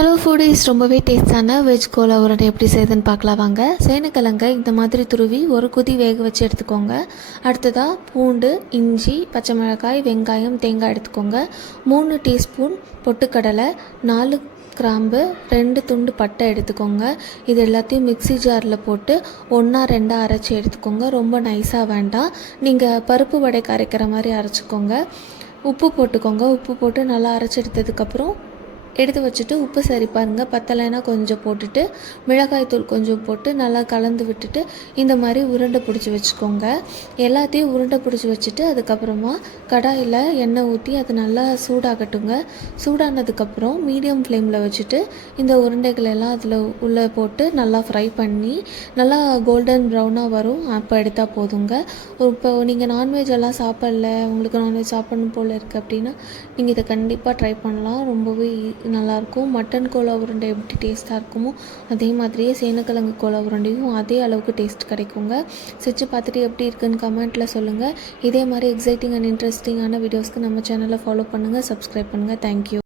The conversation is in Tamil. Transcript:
ஹலோ ஃபுடீஸ், ரொம்பவே டேஸ்டான வெஜ் கோலா உருண்டை எப்படி செய்யுதுன்னு பார்க்கலாம் வாங்க. சேனக்கிழங்க இந்த மாதிரி துருவி ஒரு கொதி வேக வச்சு எடுத்துக்கோங்க. அடுத்ததாக பூண்டு, இஞ்சி, பச்சை மிளகாய், வெங்காயம், தேங்காய் எடுத்துக்கோங்க. 3 டீஸ்பூன் பொட்டுக்கடலை, 4 கிராம்பு, 2 துண்டு பட்டை எடுத்துக்கோங்க. இது எல்லாத்தையும் மிக்ஸி ஜாரில் போட்டு 1-2 அரைச்சி எடுத்துக்கோங்க. ரொம்ப நைஸாக வேண்டாம், நீங்கள் பருப்பு வடைக்கு அரைக்கிற மாதிரி அரைச்சிக்கோங்க. உப்பு போட்டுக்கோங்க. உப்பு போட்டு நல்லா அரைச்சி எடுத்ததுக்கப்புறம் எடுத்து வச்சுட்டு உப்பு சரி பாருங்கள், பத்தலைன்னா கொஞ்சம் போட்டுட்டு மிளகாய்த்தூள் கொஞ்சம் போட்டு நல்லா கலந்து விட்டுட்டு இந்த மாதிரி உருண்டை பிடிச்சி வச்சுக்கோங்க. எல்லாத்தையும் உருண்டை பிடிச்சி வச்சுட்டு அதுக்கப்புறமா கடாயில் எண்ணெய் ஊற்றி அது நல்லா சூடாகட்டுங்க. சூடானதுக்கப்புறம் மீடியம் ஃப்ளேமில் வச்சுட்டு இந்த உருண்டைகள் எல்லாம் அதில் உள்ளே போட்டு நல்லா ஃப்ரை பண்ணி நல்லா கோல்டன் ப்ரௌனாக வரும், அப்போ எடுத்தால் போதுங்க. இப்போ நீங்கள் நான்வெஜ் எல்லாம் சாப்பிடல, உங்களுக்கு நான்வெஜ் சாப்பிடணும் போல் இருக்குது அப்படின்னா நீங்கள் இதை கண்டிப்பாக ட்ரை பண்ணலாம். ரொம்பவே நல்லாயிருக்கும். மட்டன் கோலா உருண்டை எப்படி டேஸ்ட்டாக இருக்குமோ அதே மாதிரியே சேனக்கிழங்கு கோலா உருண்டையும் அதே அளவுக்கு டேஸ்ட் கிடைக்குங்க. செஞ்சு பார்த்துட்டு எப்படி இருக்குன்னு கமெண்ட்டில் சொல்லுங்கள். இதே மாதிரி எக்ஸைட்டிங் அண்ட் இன்ட்ரெஸ்டிங்கான வீடியோஸ்க்கு நம்ம சேனலை ஃபாலோ பண்ணுங்கள், சப்ஸ்கிரைப் பண்ணுங்கள். தேங்க்யூ.